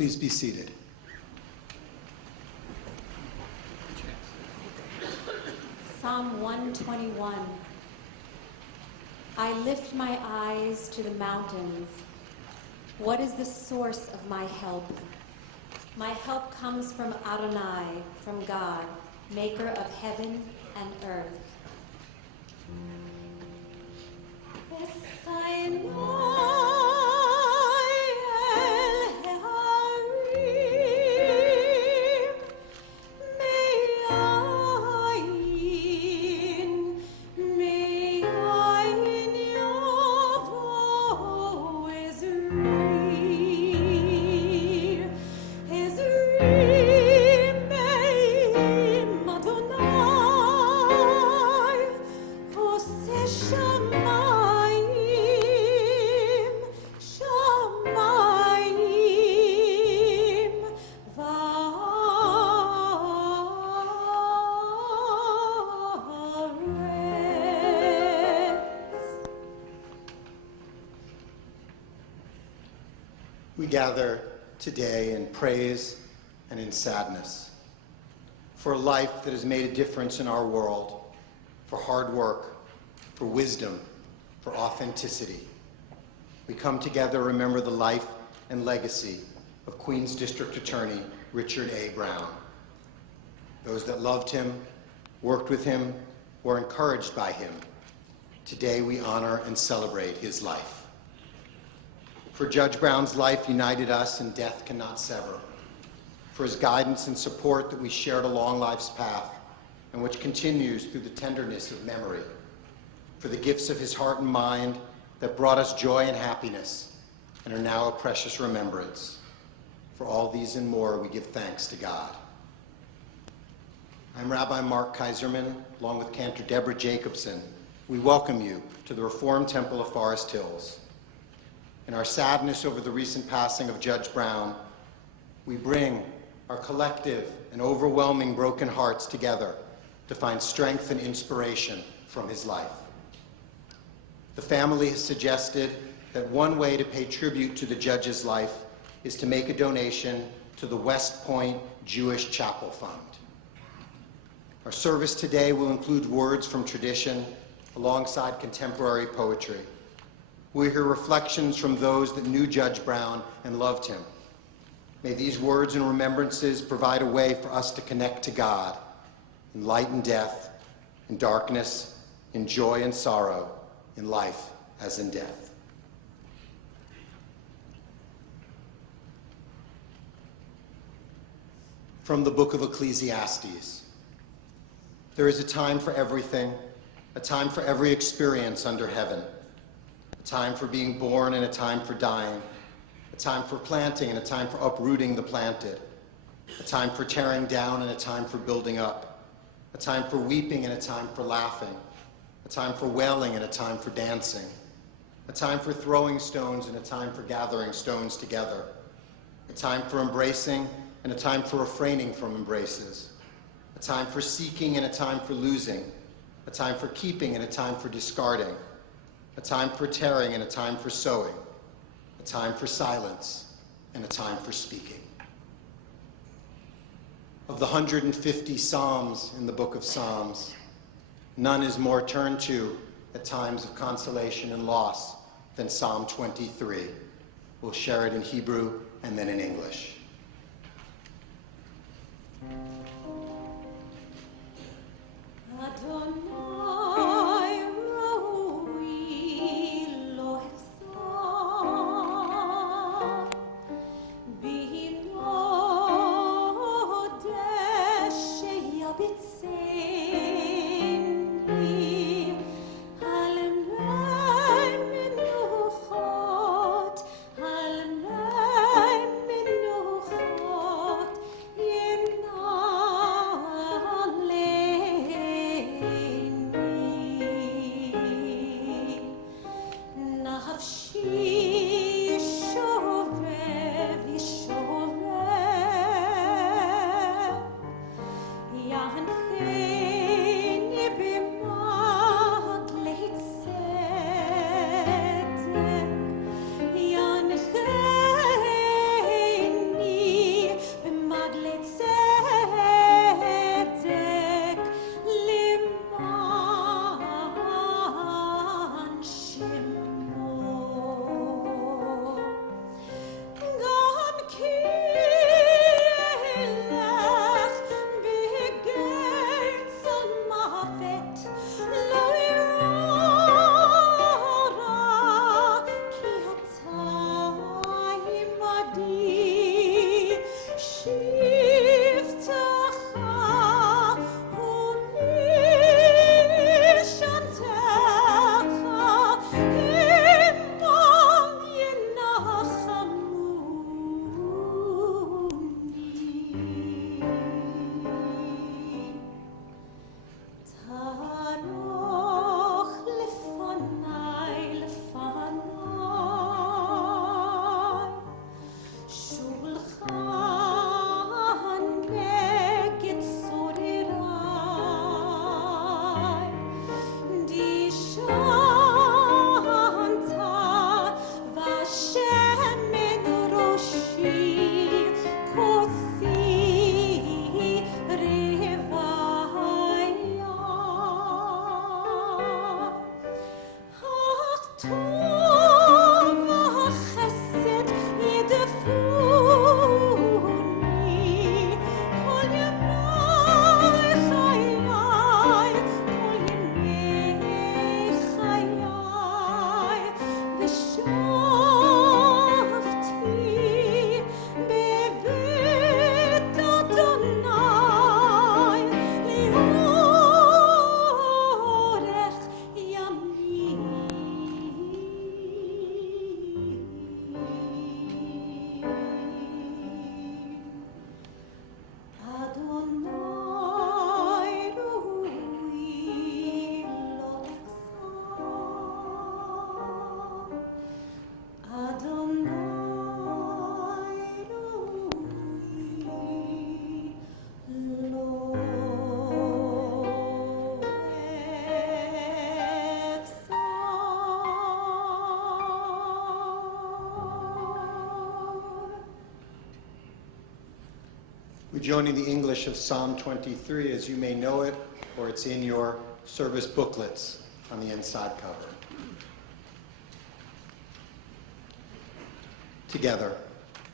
Please be seated. Psalm 121. I lift my eyes to the mountains. What is the source of my help? My help comes from Adonai, from God, maker of heaven and earth. We gather today in praise and in sadness for a life that has made a difference in our world, for hard work, for wisdom, for authenticity. We come together to remember the life and legacy of Queens District Attorney Richard A. Brown. Those that loved him, worked with him, were encouraged by him. Today we honor and celebrate his life. For Judge Brown's life united us and death cannot sever. For his guidance and support that we shared along life's path and which continues through the tenderness of memory. For the gifts of his heart and mind that brought us joy and happiness and are now a precious remembrance. For all these and more, we give thanks to God. I'm Rabbi Mark Kaiserman, along with Cantor Deborah Jacobson. We welcome you to the Reformed Temple of Forest Hills. In our sadness over the recent passing of Judge Brown, we bring our collective and overwhelming broken hearts together to find strength and inspiration from his life. The family has suggested that one way to pay tribute to the judge's life is to make a donation to the West Point Jewish Chapel Fund. Our service today will include words from tradition alongside contemporary poetry. We hear reflections from those that knew Judge Brown and loved him. May these words and remembrances provide a way for us to connect to God in light and death, in darkness, in joy and sorrow, in life as in death. From the book of Ecclesiastes. There is a time for everything, a time for every experience under heaven. A time for being born and a time for dying, a time for planting and a time for uprooting the planted, a time for tearing down and a time for building up, a time for weeping and a time for laughing, a time for wailing and a time for dancing, a time for throwing stones and a time for gathering stones together, a time for embracing and a time for refraining from embraces, a time for seeking and a time for losing, a time for keeping and a time for discarding, a time for tearing and a time for sowing, a time for silence and a time for speaking. Of the 150 Psalms in the book of Psalms, none is more turned to at times of consolation and loss than Psalm 23. We'll share it in Hebrew and then in English. We join in the English of Psalm 23 as you may know it, or it's in your service booklets on the inside cover. Together,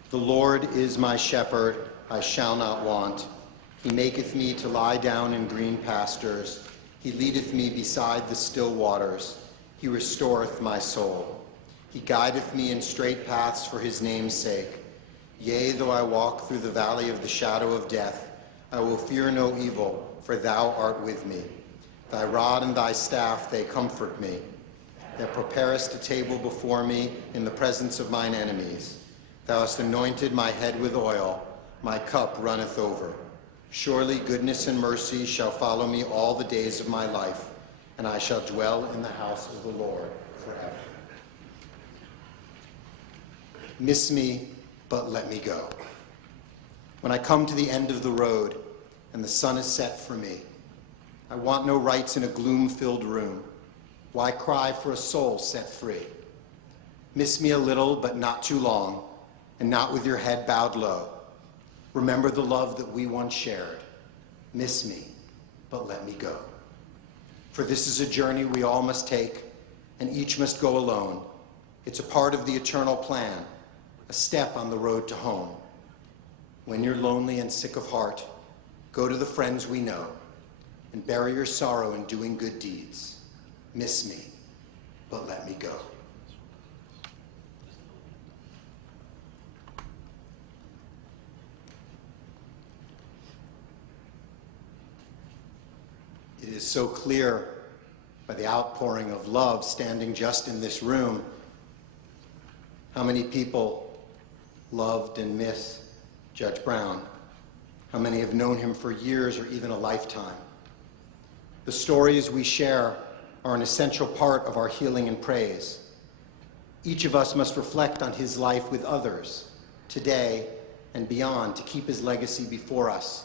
the Lord is my shepherd, I shall not want. He maketh me to lie down in green pastures. He leadeth me beside the still waters. He restoreth my soul. He guideth me in straight paths for his name's sake. Yea, though I walk through the valley of the shadow of death, I will fear no evil, for thou art with me. Thy rod and thy staff, they comfort me. Thou preparest a table before me in the presence of mine enemies. Thou hast anointed my head with oil, my cup runneth over. Surely goodness and mercy shall follow me all the days of my life, and I shall dwell in the house of the Lord forever. Miss me, but let me go. When I come to the end of the road and the sun is set for me, I want no rights in a gloom-filled room. Why cry for a soul set free? Miss me a little, but not too long, and not with your head bowed low. Remember the love that we once shared. Miss me, but let me go. For this is a journey we all must take, and each must go alone. It's a part of the eternal plan, a step on the road to home. When you're lonely and sick of heart, go to the friends we know, and bury your sorrow in doing good deeds. Miss me, but let me go. It is so clear by the outpouring of love standing just in this room how many people loved and miss Judge Brown, how many have known him for years or even a lifetime. The stories we share are an essential part of our healing and praise. Each of us must reflect on his life with others, today and beyond, to keep his legacy before us,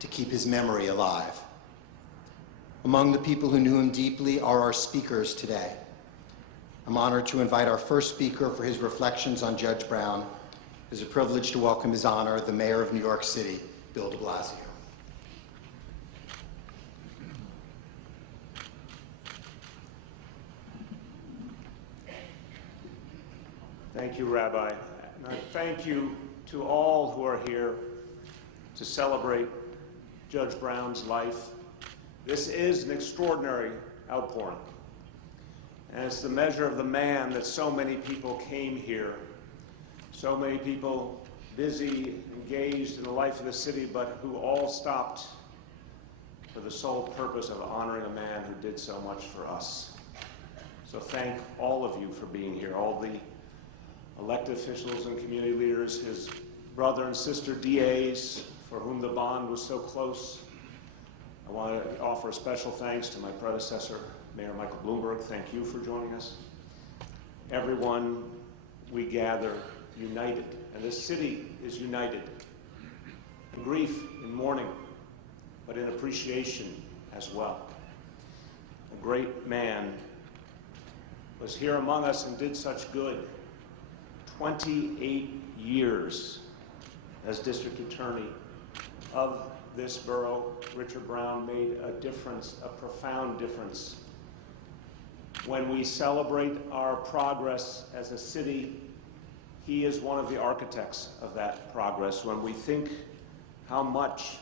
to keep his memory alive. Among the people who knew him deeply are our speakers today. I'm honored to invite our first speaker for his reflections on Judge Brown. It is a privilege to welcome His Honor, the Mayor of New York City, Bill de Blasio. Thank you, Rabbi. And I thank you to all who are here to celebrate Judge Brown's life. This is an extraordinary outpouring, and it's the measure of the man that so many people came here, so many people busy, engaged in the life of the city, but who all stopped for the sole purpose of honoring a man who did so much for us. So thank all of you for being here, all the elected officials and community leaders, his brother and sister DAs, for whom the bond was so close. I want to offer special thanks to my predecessor, Mayor Michael Bloomberg. Thank you for joining us. Everyone, we gather united, and this city is united in grief, in mourning, but in appreciation as well. A great man was here among us and did such good. 28 years as district attorney of this borough. Richard Brown made a difference, a profound difference. When we celebrate our progress as a city, he is one of the architects of that progress. When we think how much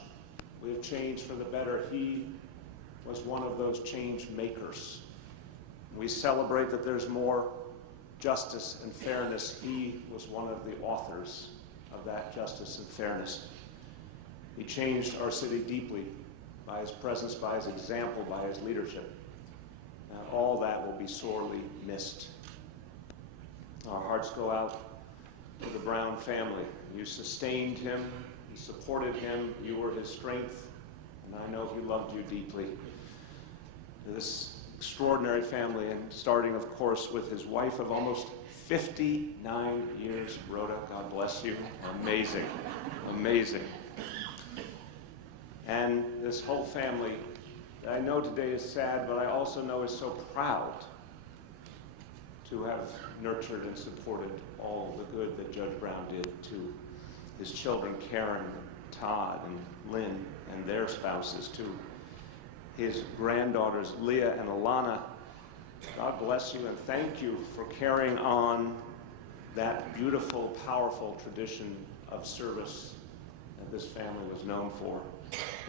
we have changed for the better, he was one of those change makers. We celebrate that there's more justice and fairness. He was one of the authors of that justice and fairness. He changed our city deeply by his presence, by his example, by his leadership. All that will be sorely missed. Our hearts go out to the Brown family. You sustained him, you supported him, you were his strength, and I know he loved you deeply. This extraordinary family, and starting, of course, with his wife of almost 59 years, Rhoda, God bless you. Amazing, amazing. And this whole family, I know today is sad, but I also know is so proud to have nurtured and supported all the good that Judge Brown did to his children, Karen, Todd and Lynn and their spouses, to his granddaughters, Leah and Alana. God bless you and thank you for carrying on that beautiful, powerful tradition of service that this family was known for.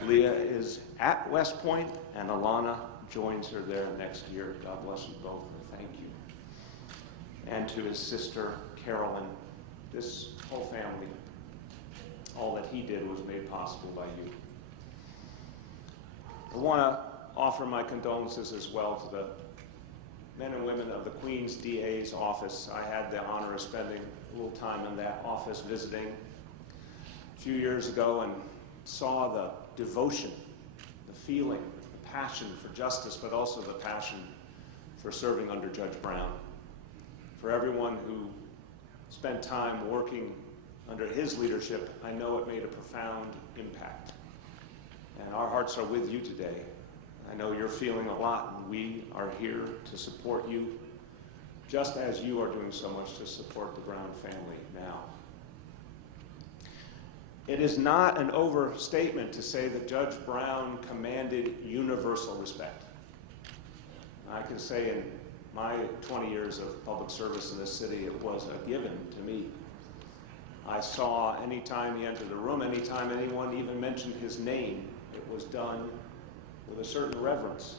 Leah is at West Point, and Alana joins her there next year. God bless you both, and thank you. And to his sister, Carolyn, this whole family, all that he did was made possible by you. I want to offer my condolences as well to the men and women of the Queen's DA's office. I had the honor of spending a little time in that office visiting a few years ago and saw the devotion, the feeling, the passion for justice, but also the passion for serving under Judge Brown. For everyone who spent time working under his leadership, I know it made a profound impact. And our hearts are with you today. I know you're feeling a lot, and we are here to support you, just as you are doing so much to support the Brown family now. It is not an overstatement to say that Judge Brown commanded universal respect. I can say in my 20 years of public service in this city, it was a given to me. I saw anytime he entered the room, anytime anyone even mentioned his name, it was done with a certain reverence.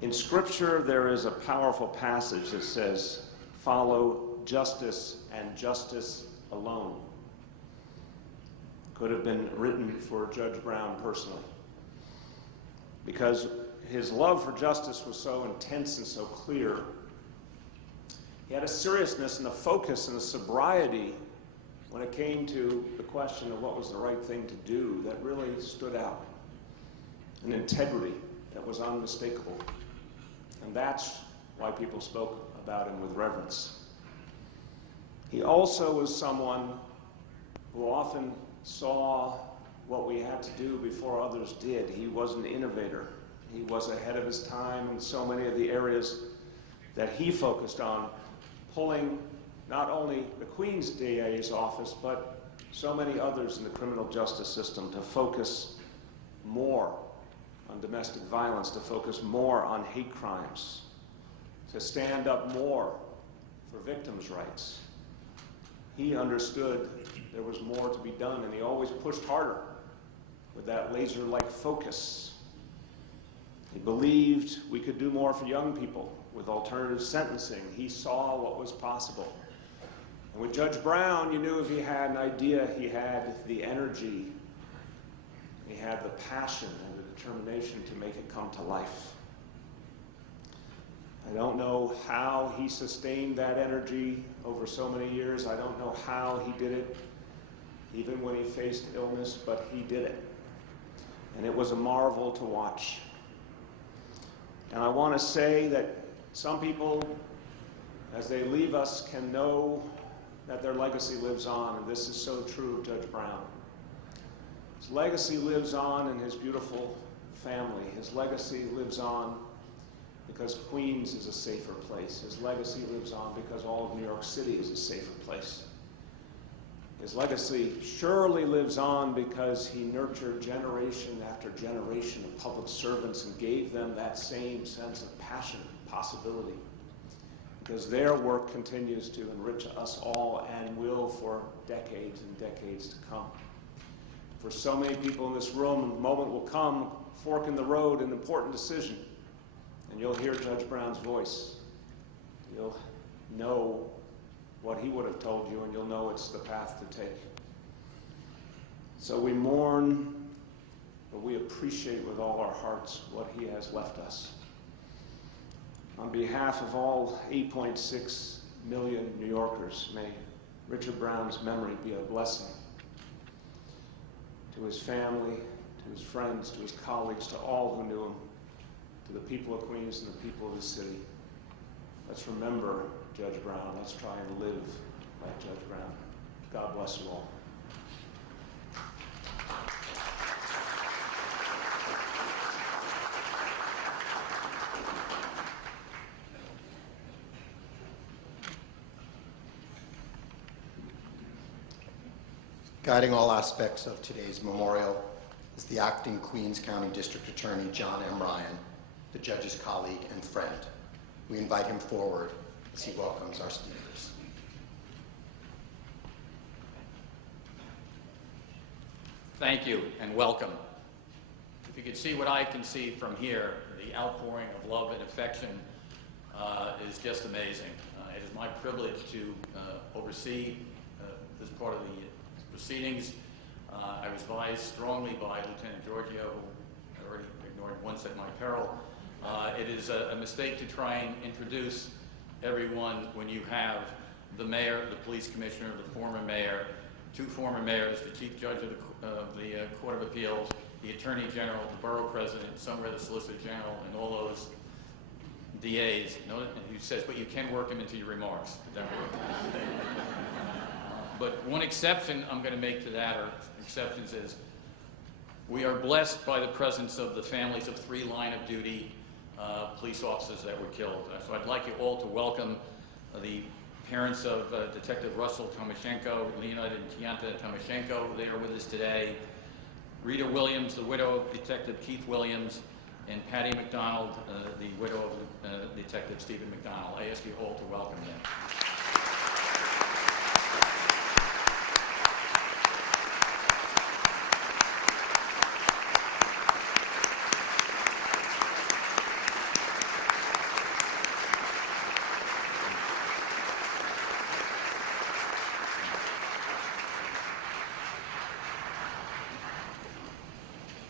In Scripture, there is a powerful passage that says, "Follow justice and justice alone." Could have been written for Judge Brown personally, because his love for justice was so intense and so clear. He had a seriousness and a focus and a sobriety when it came to the question of what was the right thing to do that really stood out. An integrity that was unmistakable. And that's why people spoke about him with reverence. He also was someone who often saw what we had to do before others did. He was an innovator. He was ahead of his time in so many of the areas that he focused on, pulling not only the Queen's DA's office, but so many others in the criminal justice system to focus more on domestic violence, to focus more on hate crimes, to stand up more for victims' rights. He understood there was more to be done, and he always pushed harder with that laser-like focus. He believed we could do more for young people with alternative sentencing. He saw what was possible. And with Judge Brown, you knew if he had an idea, he had the energy, he had the passion and the determination to make it come to life. I don't know how he sustained that energy over so many years. I don't know how he did it, even when he faced illness, but he did it. And it was a marvel to watch. And I want to say that some people, as they leave us, can know that their legacy lives on, and this is so true of Judge Brown. His legacy lives on in his beautiful family. His legacy lives on because Queens is a safer place. His legacy lives on because all of New York City is a safer place. His legacy surely lives on because he nurtured generation after generation of public servants and gave them that same sense of passion, possibility. Because their work continues to enrich us all and will for decades and decades to come. For so many people in this room, a moment will come, fork in the road, an important decision, and you'll hear Judge Brown's voice. You'll know what he would have told you, and you'll know it's the path to take. So we mourn, but we appreciate with all our hearts what he has left us. On behalf of all 8.6 million New Yorkers, may Richard Brown's memory be a blessing to his family, to his friends, to his colleagues, to all who knew him, to the people of Queens and the people of the city. Let's remember Judge Brown. Let's try and live like Judge Brown. God bless you all. Guiding all aspects of today's memorial is the acting Queens County District Attorney, John M. Ryan, the judge's colleague and friend. We invite him forward as he welcomes our speakers. Thank you and welcome. If you could see what I can see from here, the outpouring of love and affection is just amazing. It is my privilege to oversee this part of the proceedings. I was advised strongly by Lieutenant Giorgio, who I already ignored once at my peril. It is a mistake to try and introduce everyone when you have the mayor, the police commissioner, the former mayor, two former mayors, the chief judge of the Court of Appeals, the attorney general, the borough president, somewhere the solicitor general, and all those DAs. Who says, but you can work them into your remarks. But one exception I'm going to make to that, or exceptions, is we are blessed by the presence of the families of 3 line-of-duty police officers that were killed. So I'd like you all to welcome the parents of Detective Russell Tomashenko, Leonid and Tianta Tomashenko. They are with us today. Rita Williams, the widow of Detective Keith Williams, and Patty McDonald, the widow of Detective Stephen McDonald. I ask you all to welcome them.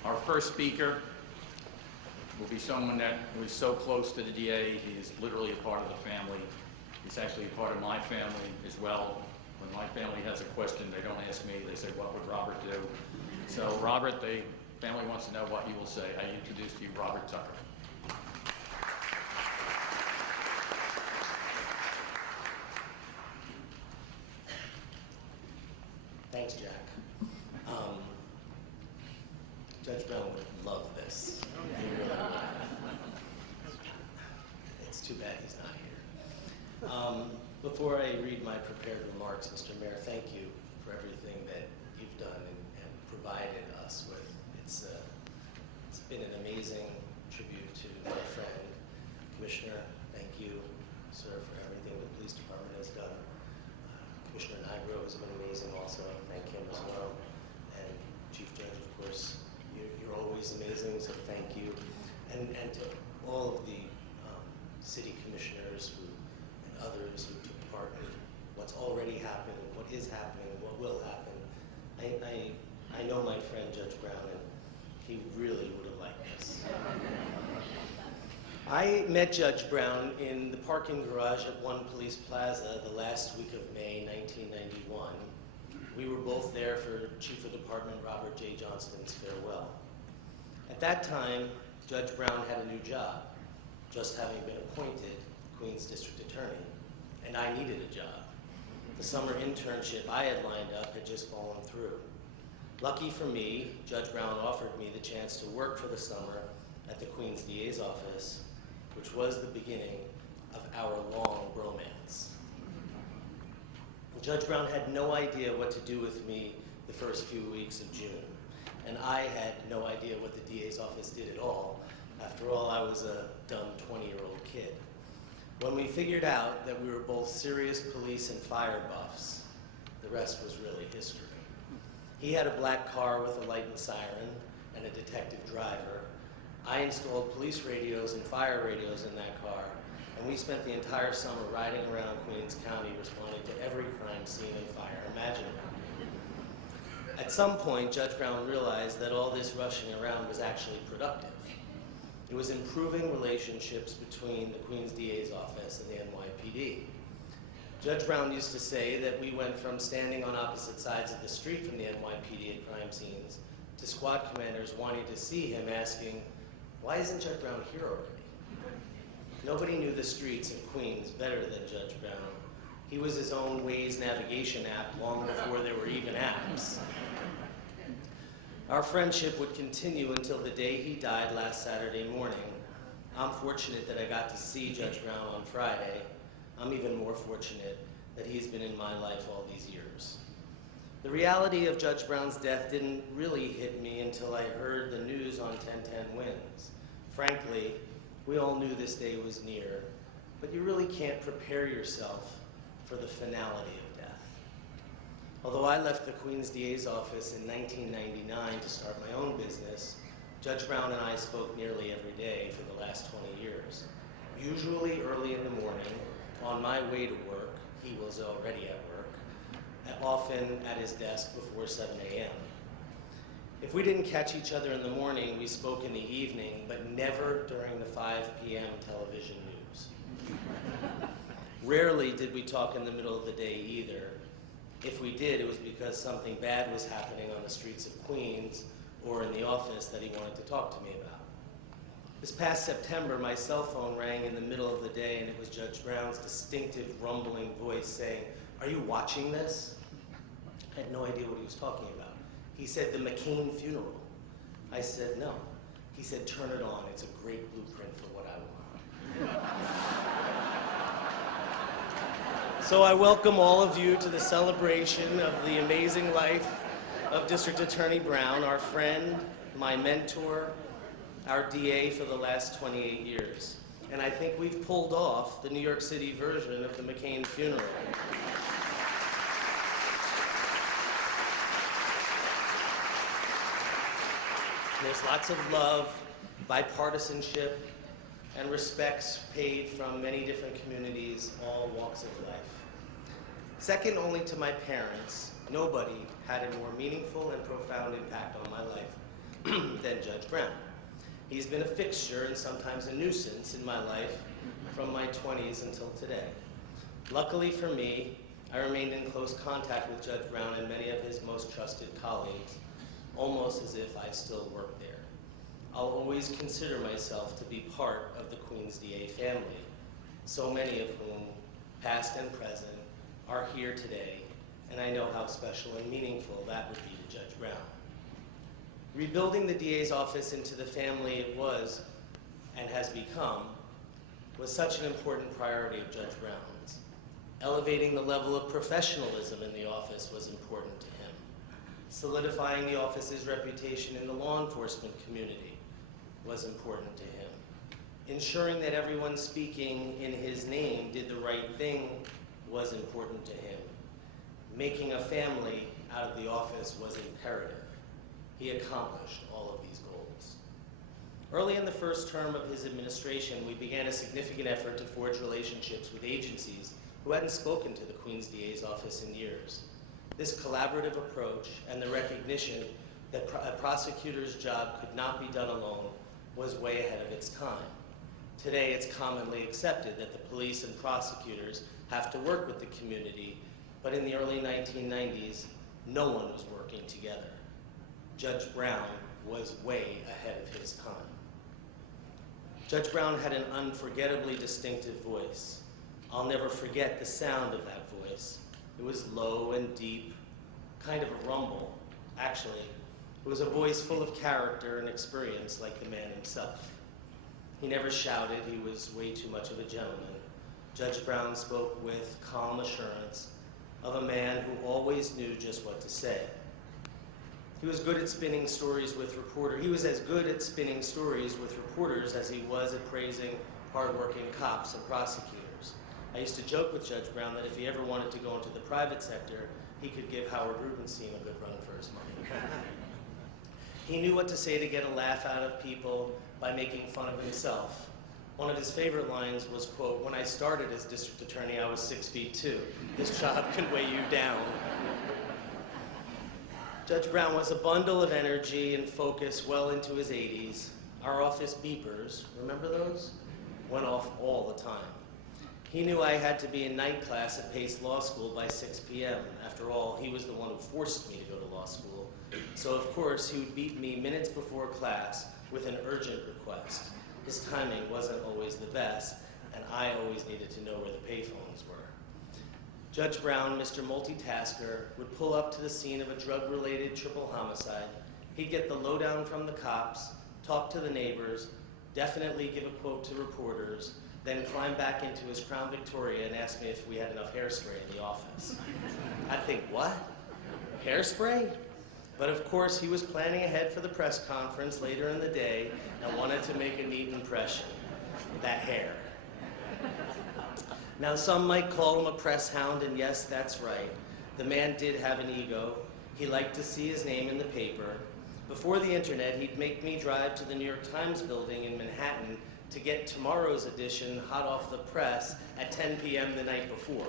Our first speaker will be someone that was so close to the DA, he is literally a part of the family. He's actually a part of my family as well. When my family has a question, they don't ask me, they say, what would Robert do? So Robert, the family wants to know what you will say. I introduce to you Robert Tucker. Thanks, Jack. Judge Brown would love this. He really would. It's too bad he's not here. Before I read my prepared remarks, Mr. Mayor, thank you for everything that you've done and provided us with. It's been an amazing tribute to my friend. Commissioner, thank you, sir, for everything the police department has done. Commissioner Nigro has been amazing also. Thank him as well. And Chief Judge, of course, you're always amazing, so thank you. And to all of the city commissioners and others who took part in what's already happened, what is happening, what will happen. I know my friend Judge Brown, and he really would have liked this. I met Judge Brown in the parking garage at One Police Plaza the last week of May 1991. We were both there for Chief of Department Robert J. Johnston's farewell. At that time, Judge Brown had a new job, just having been appointed Queens District Attorney, and I needed a job. The summer internship I had lined up had just fallen through. Lucky for me, Judge Brown offered me the chance to work for the summer at the Queens DA's office, which was the beginning of our long bromance. Judge Brown had no idea what to do with me the first few weeks of June, and I had no idea what the DA's office did at all. After all, I was a dumb 20-year-old kid. When we figured out that we were both serious police and fire buffs, the rest was really history. He had a black car with a light and siren and a detective driver. I installed police radios and fire radios in that car, and we spent the entire summer riding around Queens County responding to every crime scene and fire imaginable. At some point, Judge Brown realized that all this rushing around was actually productive. It was improving relationships between the Queens DA's office and the NYPD. Judge Brown used to say that we went from standing on opposite sides of the street from the NYPD at crime scenes to squad commanders wanting to see him asking, why isn't Judge Brown here already? Nobody knew the streets of Queens better than Judge Brown. He was his own Waze navigation app long before there were even apps. Our friendship would continue until the day he died last Saturday morning. I'm fortunate that I got to see Judge Brown on Friday. I'm even more fortunate that he's been in my life all these years. The reality of Judge Brown's death didn't really hit me until I heard the news on 1010 Wins. Frankly, we all knew this day was near, but you really can't prepare yourself for the finality of death. Although I left the Queens DA's office in 1999 to start my own business, Judge Brown and I spoke nearly every day for the last 20 years. Usually early in the morning, on my way to work, he was already at work, and often at his desk before 7 a.m. If we didn't catch each other in the morning, we spoke in the evening, but never during the 5 p.m. television news. Rarely did we talk in the middle of the day either. If we did, it was because something bad was happening on the streets of Queens or in the office that he wanted to talk to me about. This past September, my cell phone rang in the middle of the day, and it was Judge Brown's distinctive rumbling voice saying, "Are you watching this?" I had no idea what he was talking about. He said, "The McCain funeral." I said, "No." He said, "Turn it on. It's a great blueprint for what I want." So I welcome all of you to the celebration of the amazing life of District Attorney Brown, our friend, my mentor, our DA for the last 28 years. And I think we've pulled off the New York City version of the McCain funeral. There's lots of love, bipartisanship, and respects paid from many different communities, all walks of life. Second only to my parents, nobody had a more meaningful and profound impact on my life than Judge Brown. He's been a fixture and sometimes a nuisance in my life from my 20s until today. Luckily for me, I remained in close contact with Judge Brown and many of his most trusted colleagues, almost as if I still work there. I'll always consider myself to be part of the Queens DA family, so many of whom, past and present, are here today, and I know how special and meaningful that would be to Judge Brown. Rebuilding the DA's office into the family it was, and has become, was such an important priority of Judge Brown's. Elevating the level of professionalism in the office was important to him. Solidifying the office's reputation in the law enforcement community was important to him. Ensuring that everyone speaking in his name did the right thing was important to him. Making a family out of the office was imperative. He accomplished all of these goals. Early in the first term of his administration, we began a significant effort to forge relationships with agencies who hadn't spoken to the Queens DA's office in years. This collaborative approach and the recognition that a prosecutor's job could not be done alone was way ahead of its time. Today, it's commonly accepted that the police and prosecutors have to work with the community, but in the early 1990s, no one was working together. Judge Brown was way ahead of his time. Judge Brown had an unforgettably distinctive voice. I'll never forget the sound of that voice. It was low and deep, kind of a rumble. Actually, it was a voice full of character and experience like the man himself. He never shouted, he was way too much of a gentleman. Judge Brown spoke with calm assurance of a man who always knew just what to say. He was good at spinning stories with reporters. He was as good at spinning stories with reporters as he was at praising hardworking cops and prosecutors. I used to joke with Judge Brown that if he ever wanted to go into the private sector, he could give Howard Rubenstein a good run for his money. He knew what to say to get a laugh out of people by making fun of himself. One of his favorite lines was, quote, "When I started as district attorney, I was 6'2". This job can weigh you down." Judge Brown was a bundle of energy and focus well into his 80s. Our office beepers, remember those? Went off all the time. He knew I had to be in night class at Pace Law School by 6 p.m. After all, he was the one who forced me to go to law school. So of course, he would beat me minutes before class with an urgent request. His timing wasn't always the best, and I always needed to know where the payphones were. Judge Brown, Mr. Multitasker, would pull up to the scene of a drug-related triple homicide. He'd get the lowdown from the cops, talk to the neighbors, definitely give a quote to reporters, then climb back into his Crown Victoria and ask me if we had enough hairspray in the office. I'd think, what? Hairspray? But of course, he was planning ahead for the press conference later in the day and wanted to make a neat impression. That hair. Now, some might call him a press hound, and yes, that's right. The man did have an ego. He liked to see his name in the paper. Before the internet, he'd make me drive to the New York Times building in Manhattan to get tomorrow's edition hot off the press at 10 p.m. the night before.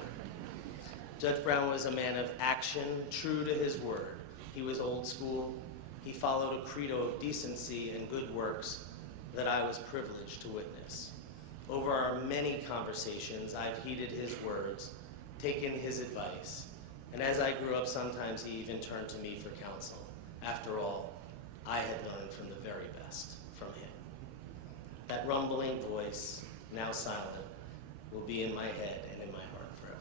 Judge Brown was a man of action, true to his word. He was old school. He followed a credo of decency and good works that I was privileged to witness. Over our many conversations, I've heeded his words, taken his advice, and as I grew up, sometimes he even turned to me for counsel. After all, I had learned from the very best from him. That rumbling voice, now silent, will be in my head and in my heart forever.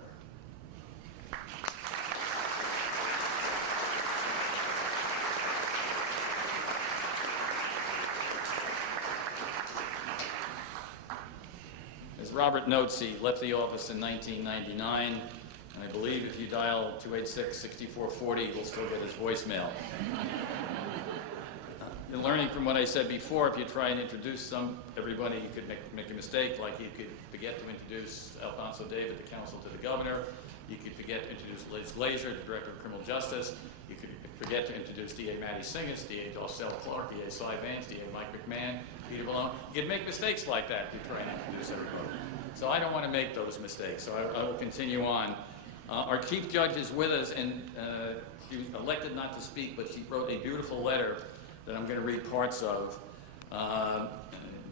As Robert notes, he left the office in 1999, and I believe if you dial 286-6440, you'll still get his voicemail. And learning from what I said before, if you try and introduce everybody, you could make a mistake, like you could forget to introduce Alfonso David, the counsel to the governor. You could forget to introduce Liz Glazer, the director of criminal justice. You could forget to introduce DA Matty Singas, DA Darcel Clark, DA Cy Vance, DA Mike McMahon, Peter Malone. You could make mistakes like that if you try and introduce everybody. So I don't want to make those mistakes, so I will continue on. Our chief judge is with us, and she was elected not to speak, but she wrote a beautiful letter that I'm going to read parts of.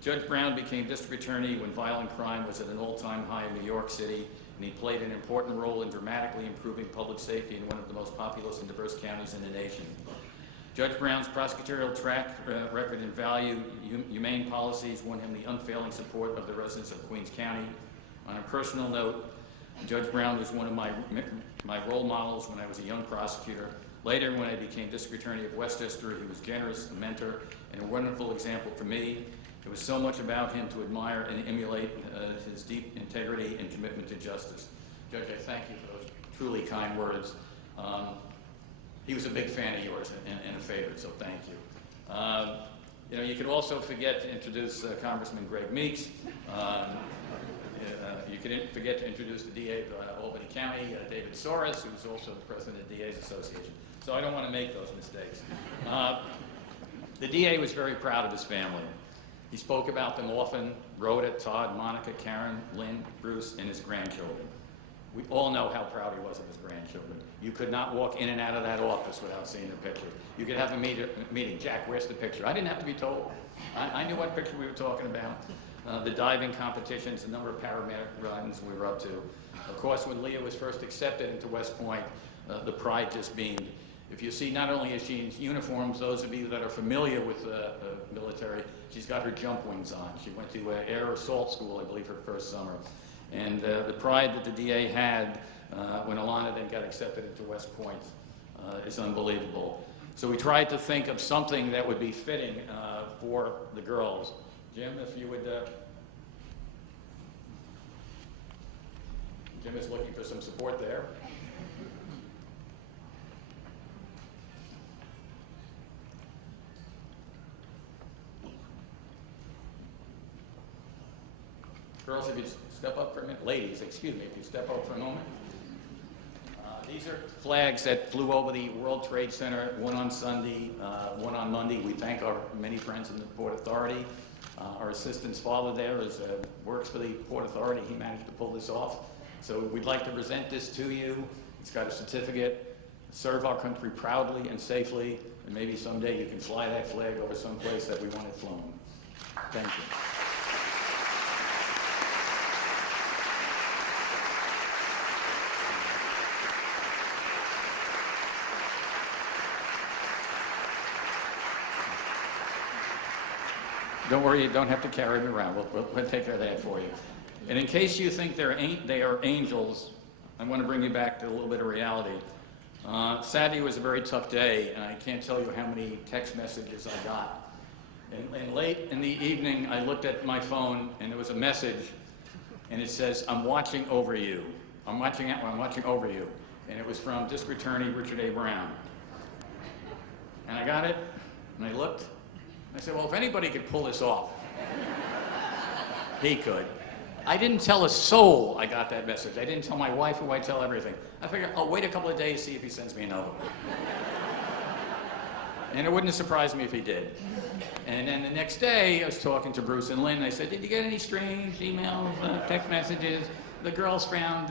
Judge Brown became district attorney when violent crime was at an all-time high in New York City, and he played an important role in dramatically improving public safety in one of the most populous and diverse counties in the nation. Judge Brown's prosecutorial track record and value, humane policies won him the unfailing support of the residents of Queens County. On a personal note, Judge Brown was one of my role models when I was a young prosecutor. Later, when I became district attorney of Westchester, he was generous, a mentor, and a wonderful example for me. There was so much about him to admire and emulate his deep integrity and commitment to justice. Judge, I thank you for those truly kind words. He was a big fan of yours and a favorite, so thank you. You could also forget to introduce Congressman Greg Meeks. You could forget to introduce the DA of Albany County, David Soros, who's also the president of the DA's Association. So I don't want to make those mistakes. The DA was very proud of his family. He spoke about them often, Rhoda, Todd, Monica, Karen, Lynn, Bruce, and his grandchildren. We all know how proud he was of his grandchildren. You could not walk in and out of that office without seeing the picture. You could have a meeting. Jack, where's the picture? I didn't have to be told. I knew what picture we were talking about. The diving competitions, the number of paramedic runs we were up to. Of course, when Leah was first accepted into West Point, the pride just beamed. If you see, not only is she in uniforms, those of you that are familiar with the military, she's got her jump wings on. She went to Air Assault School, I believe, her first summer. And the pride that the DA had when Alana then got accepted into West Point is unbelievable. So we tried to think of something that would be fitting for the girls. Jim, if you would... Jim is looking for some support there. Girls, if you step up for a minute. Ladies, excuse me, if you step up for a moment. These are flags that flew over the World Trade Center, one on Sunday, one on Monday. We thank our many friends in the Port Authority. Our assistant's father there works for the Port Authority. He managed to pull this off. So we'd like to present this to you. It's got a certificate. Serve our country proudly and safely, and maybe someday you can fly that flag over some place that we want it flown. Thank you. Don't worry, you don't have to carry them around. We'll take care of that for you. And in case you think they are angels, I want to bring you back to a little bit of reality. Saturday was a very tough day, and I can't tell you how many text messages I got. And late in the evening, I looked at my phone, and there was a message, and it says, "I'm watching over you. I'm watching over you." and it was from District Attorney Richard A. Brown. And I got it, and I looked. I said, well, if anybody could pull this off, he could. I didn't tell a soul I got that message. I didn't tell my wife, who I tell everything. I figured, I'll wait a couple of days, see if he sends me another one. And it wouldn't have surprised me if he did. And then the next day, I was talking to Bruce and Lynn. I said, did you get any strange emails, text messages? The girls found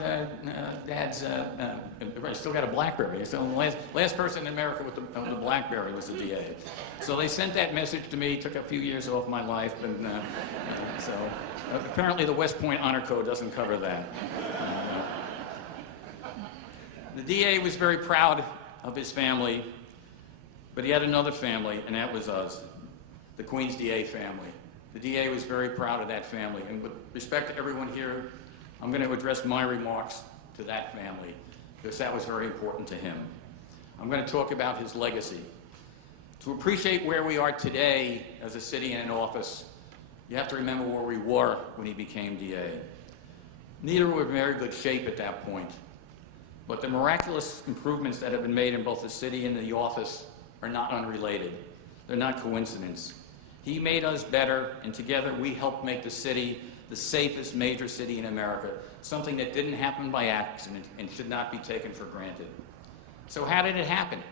Dad's, I still got a BlackBerry. So the last person in America with the BlackBerry was the DA. So they sent that message to me, took a few years off my life, and so apparently the West Point Honor Code doesn't cover that. The DA was very proud of his family, but he had another family, and that was us, the Queens DA family. The DA was very proud of that family, and with respect to everyone here, I'm going to address my remarks to that family, because that was very important to him. I'm going to talk about his legacy. To appreciate where we are today as a city and an office, you have to remember where we were when he became DA. Neither were in very good shape at that point, but the miraculous improvements that have been made in both the city and the office are not unrelated. They're not coincidence. He made us better, and together we helped make the city the safest major city in America, something that didn't happen by accident and should not be taken for granted. So how did it happen?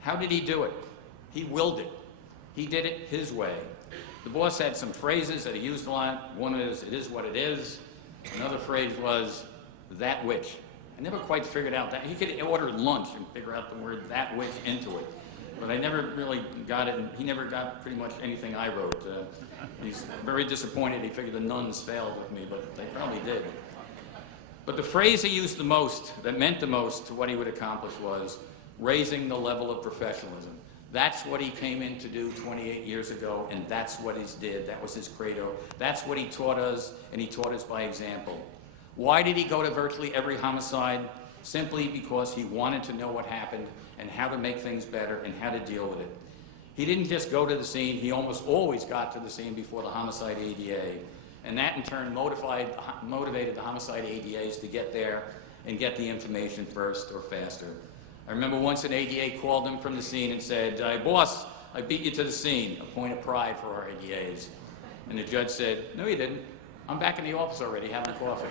How did he do it? He willed it. He did it his way. The boss had some phrases that he used a lot. One is, it is what it is. Another phrase was, that which. I never quite figured out that. He could order lunch and figure out the word that which into it. But I never really got it, and he never got pretty much anything I wrote. He's very disappointed. He figured the nuns failed with me, but they probably did. But the phrase he used the most, that meant the most to what he would accomplish, was raising the level of professionalism. That's what he came in to do 28 years ago, and that's what he did. That was his credo. That's what he taught us, and he taught us by example. Why did he go to virtually every homicide? Simply because he wanted to know what happened and how to make things better and how to deal with it. He didn't just go to the scene, he almost always got to the scene before the homicide ADA. And that in turn motivated the homicide ADAs to get there and get the information first or faster. I remember once an ADA called him from the scene and said, boss, I beat you to the scene, a point of pride for our ADAs. And the judge said, no you didn't, I'm back in the office already having coffee.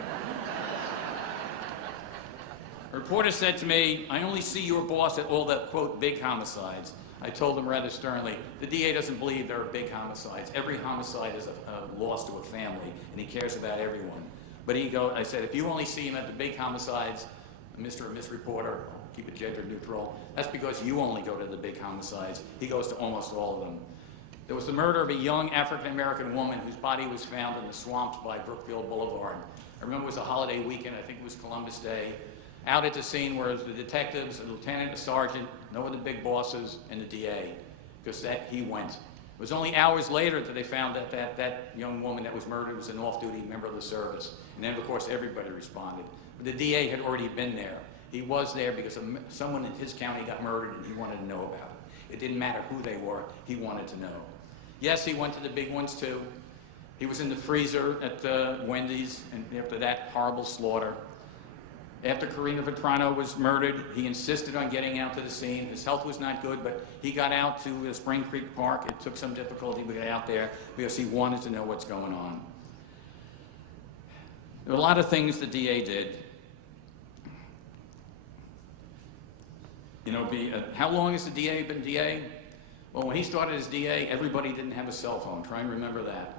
A reporter said to me, I only see your boss at all the, quote, big homicides. I told him rather sternly, the DA doesn't believe there are big homicides. Every homicide is a loss to a family, and he cares about everyone. But I said, if you only see him at the big homicides, Mr. or Miss Reporter, I'll keep it gender neutral, that's because you only go to the big homicides. He goes to almost all of them. There was the murder of a young African-American woman whose body was found in the swamps by Brookfield Boulevard. I remember it was a holiday weekend, I think it was Columbus Day. Out at the scene were the detectives, a lieutenant, a sergeant, no of the big bosses, and the DA, because he went. It was only hours later that they found that young woman that was murdered was an off-duty member of the service. And then, of course, everybody responded. But the DA had already been there. He was there because someone in his county got murdered, and he wanted to know about it. It didn't matter who they were. He wanted to know. Yes, he went to the big ones, too. He was in the freezer at Wendy's, and after that horrible slaughter. After Karina Vetrano was murdered, he insisted on getting out to the scene. His health was not good, but he got out to Spring Creek Park. It took some difficulty to get out there because he wanted to know what's going on. There were a lot of things the DA did. You know, how long has the DA been DA? Well, when he started as DA, everybody didn't have a cell phone. Try and remember that.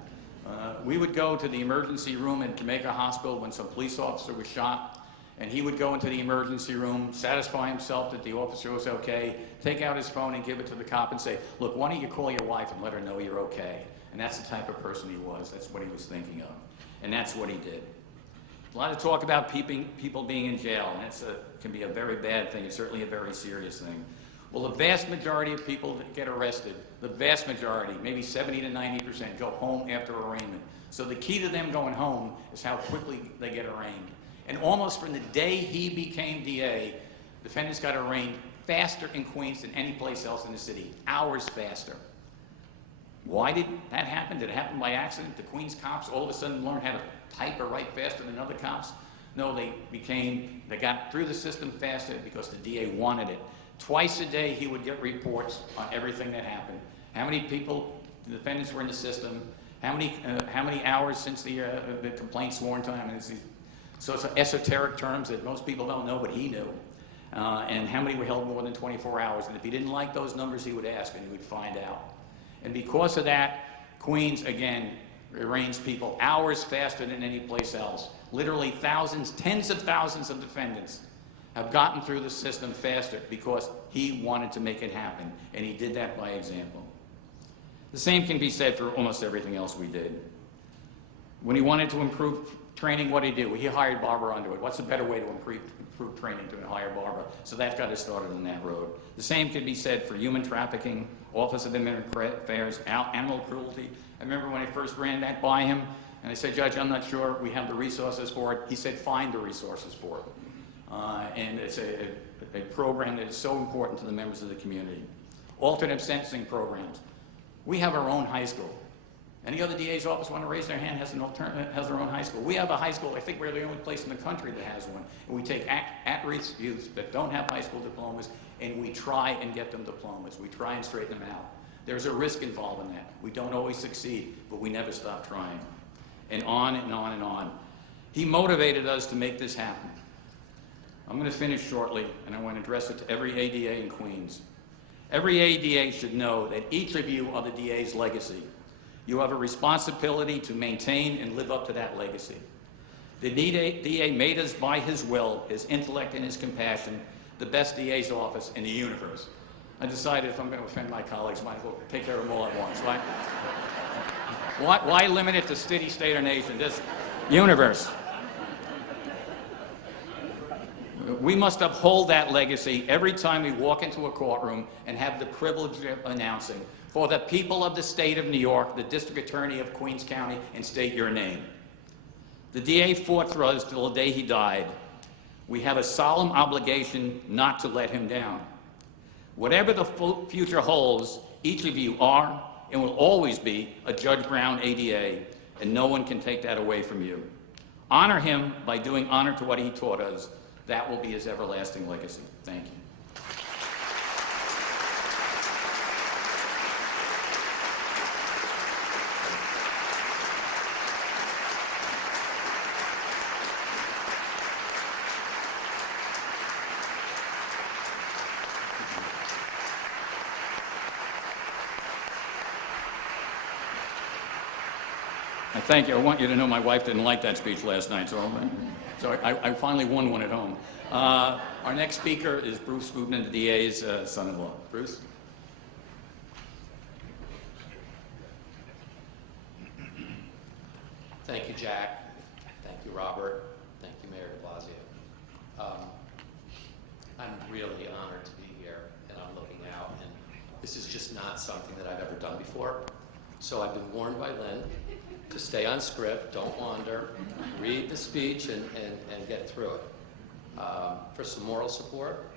We would go to the emergency room at Jamaica Hospital when some police officer was shot. And he would go into the emergency room, satisfy himself that the officer was okay, take out his phone and give it to the cop and say, look, why don't you call your wife and let her know you're okay? And that's the type of person he was. That's what he was thinking of. And that's what he did. A lot of talk about people being in jail, and that can be a very bad thing. It's certainly a very serious thing. Well, the vast majority of people that get arrested, the vast majority, maybe 70 to 90%, go home after arraignment. So the key to them going home is how quickly they get arraigned. And almost from the day he became DA, defendants got arraigned faster in Queens than any place else in the city, hours faster. Why did that happen? Did it happen by accident? The Queens cops all of a sudden learned how to type or write faster than other cops? No, they got through the system faster because the DA wanted it. Twice a day he would get reports on everything that happened. How many people, the defendants were in the system, how many hours since the complaint sworn time, so it's esoteric terms that most people don't know, but he knew. And how many were held more than 24 hours. And if he didn't like those numbers, he would ask and he would find out. And because of that, Queens, again, arraigns people hours faster than any place else. Literally thousands, tens of thousands of defendants have gotten through the system faster because he wanted to make it happen, and he did that by example. The same can be said for almost everything else we did. When he wanted to improve training, what did he do? He hired Barbara Underwood. What's a better way to improve training than to hire Barbara? So that got us started on that road. The same could be said for human trafficking, Office of Immigrant Affairs, animal cruelty. I remember when I first ran that by him, and I said, Judge, I'm not sure we have the resources for it. He said, find the resources for it. And it's a program that is so important to the members of the community. Alternate sentencing programs. We have our own high school. Any other DA's office want to raise their hand has their own high school. We have a high school. I think we're the only place in the country that has one. And we take at-risk youth that don't have high school diplomas, and we try and get them diplomas. We try and straighten them out. There's a risk involved in that. We don't always succeed, but we never stop trying. And on and on and on. He motivated us to make this happen. I'm going to finish shortly, and I want to address it to every ADA in Queens. Every ADA should know that each of you are the DA's legacy. You have a responsibility to maintain and live up to that legacy. The DA made us by his will, his intellect, and his compassion, the best DA's office in the universe. I decided if I'm going to offend my colleagues, I might as well take care of them all at once. Why limit it to city, state, or nation? Just universe. We must uphold that legacy every time we walk into a courtroom and have the privilege of announcing, for the people of the state of New York, the District Attorney of Queens County, and state your name. The DA fought for us till the day he died. We have a solemn obligation not to let him down. Whatever the future holds, each of you are and will always be a Judge Brown ADA, and no one can take that away from you. Honor him by doing honor to what he taught us. That will be his everlasting legacy. Thank you. Thank you. I want you to know my wife didn't like that speech last night, so I finally won one at home. Our next speaker is Bruce Pooton, the DA's son-in-law. Bruce? Thank you, Jack. Thank you, Robert. Thank you, Mayor de Blasio. I'm really honored to be here, and I'm looking out, and this is just not something that I've ever done before. So I've been warned by Lynn to stay on script, don't wander, read the speech, and get through it. For some moral support,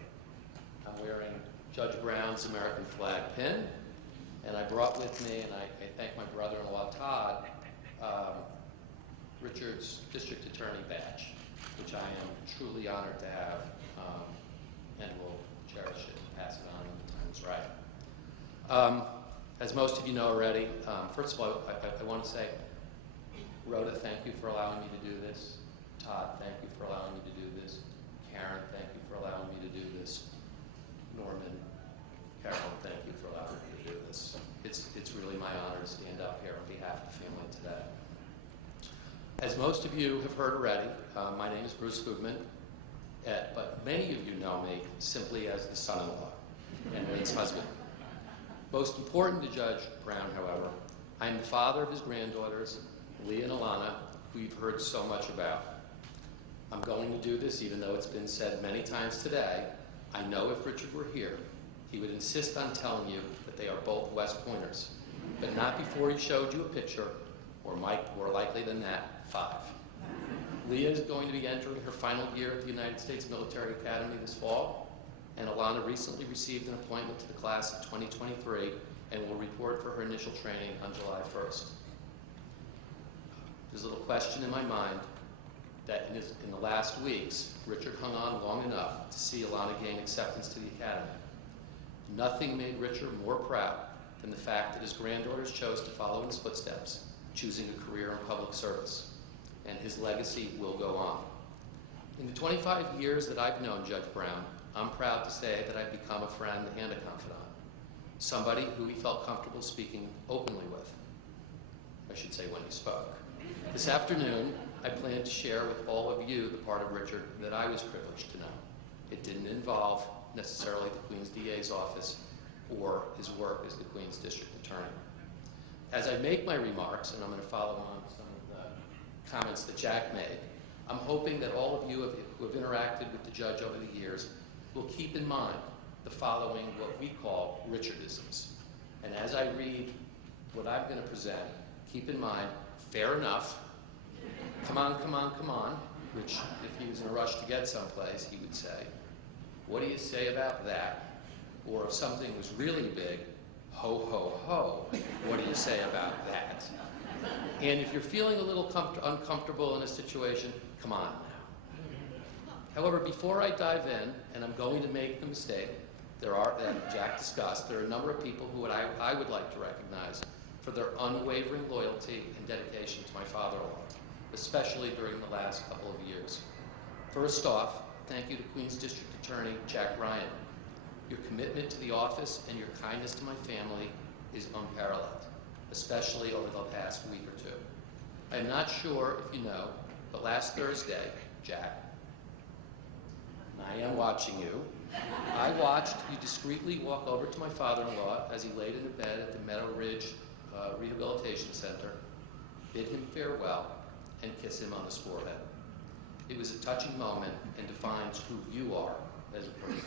I'm wearing Judge Brown's American flag pin, and I brought with me, and I thank my brother-in-law Todd, Richard's District Attorney badge, which I am truly honored to have, and will cherish it and pass it on when the time is right. As most of you know already, first of all, I want to say, Rhoda, thank you for allowing me to do this. Todd, thank you for allowing me to do this. Karen, thank you for allowing me to do this. Norman, Carol, thank you for allowing me to do this. It's really my honor to stand up here on behalf of the family today. As most of you have heard already, my name is Bruce Pooton, but many of you know me simply as the son-in-law and Lynn's husband. Most important to Judge Brown, however, I am the father of his granddaughters, Leah and Alana, who you've heard so much about. I'm going to do this even though it's been said many times today. I know if Richard were here, he would insist on telling you that they are both West Pointers, but not before he showed you a picture, or more likely than that, 5. Leah is going to be entering her final year at the United States Military Academy this fall, and Alana recently received an appointment to the class of 2023 and will report for her initial training on July 1st. There's a little question in my mind, that in the last weeks, Richard hung on long enough to see Alana gain acceptance to the Academy. Nothing made Richard more proud than the fact that his granddaughters chose to follow in his footsteps, choosing a career in public service, and his legacy will go on. In the 25 years that I've known Judge Brown, I'm proud to say that I've become a friend and a confidant, somebody who he felt comfortable speaking openly with. I should say when he spoke. This afternoon, I plan to share with all of you the part of Richard that I was privileged to know. It didn't involve necessarily the Queen's DA's office or his work as the Queen's District Attorney. As I make my remarks, and I'm going to follow on some of the comments that Jack made, I'm hoping that all of you who have interacted with the judge over the years will keep in mind the following, what we call Richardisms. And as I read what I'm going to present, keep in mind, fair enough, come on, come on, come on, which if he was in a rush to get someplace, he would say, what do you say about that? Or if something was really big, ho, ho, ho, what do you say about that? And if you're feeling a little uncomfortable in a situation, come on now. However, before I dive in, and I'm going to make the mistake, that Jack discussed, there are a number of people who I would like to recognize for their unwavering loyalty and dedication to my father-in-law, especially during the last couple of years. First off, thank you to Queen's District Attorney Jack Ryan. Your commitment to the office and your kindness to my family is unparalleled, especially over the past week or two. I'm not sure if you know, but last Thursday, Jack, and I am watching you, I watched you discreetly walk over to my father-in-law as he laid in a bed at the Meadow Ridge Rehabilitation Center, bid him farewell, and kiss him on his forehead. It was a touching moment and defines who you are as a person.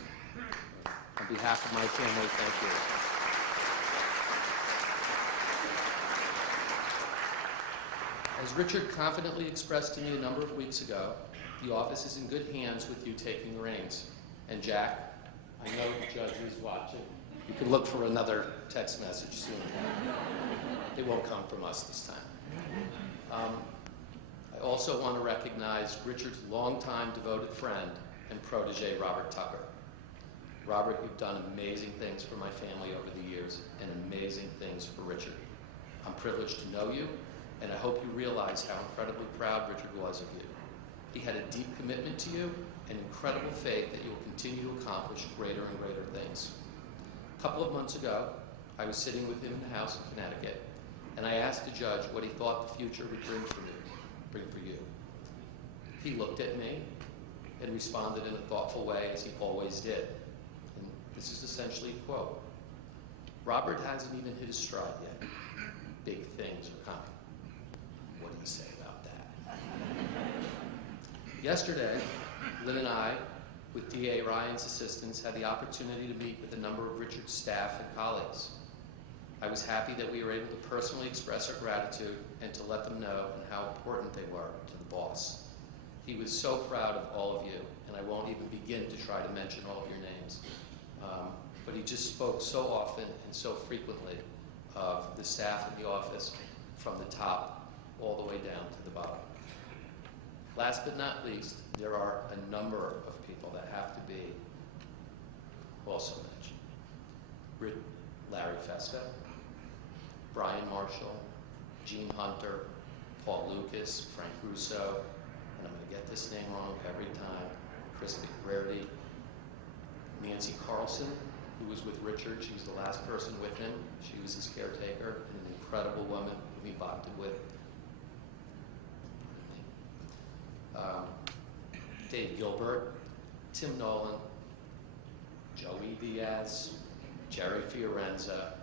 On behalf of my family, thank you. As Richard confidently expressed to me a number of weeks ago, the office is in good hands with you taking the reins. And Jack, I know the judge is watching. You can look for another text message soon. It won't come from us this time. I also want to recognize Richard's longtime devoted friend and protege, Robert Tucker. Robert, you've done amazing things for my family over the years and amazing things for Richard. I'm privileged to know you, and I hope you realize how incredibly proud Richard was of you. He had a deep commitment to you and incredible faith that you will continue to accomplish greater and greater things. A couple of months ago, I was sitting with him in the house in Connecticut, and I asked the judge what he thought the future would bring for you. He looked at me and responded in a thoughtful way, as he always did. And this is essentially a quote. Robert hasn't even hit his stride yet. Big things are coming. What do you say about that? Yesterday, Lynn and I, with DA Ryan's assistance, had the opportunity to meet with a number of Richard's staff and colleagues. I was happy that we were able to personally express our gratitude and to let them know and how important they were to the boss. He was so proud of all of you, and I won't even begin to try to mention all of your names. But he just spoke so often and so frequently of the staff in the office, from the top all the way down to the bottom. Last but not least, there are a number of people that have to be also mentioned. Larry Festa, Brian Marshall, Gene Hunter, Paul Lucas, Frank Russo, and I'm going to get this name wrong every time, Chris McBrady, Nancy Carlson, who was with Richard. She was the last person with him. She was his caretaker, and an incredible woman who he bonded with. Dave Gilbert, Tim Nolan, Joey Diaz, Jerry Fiorenza,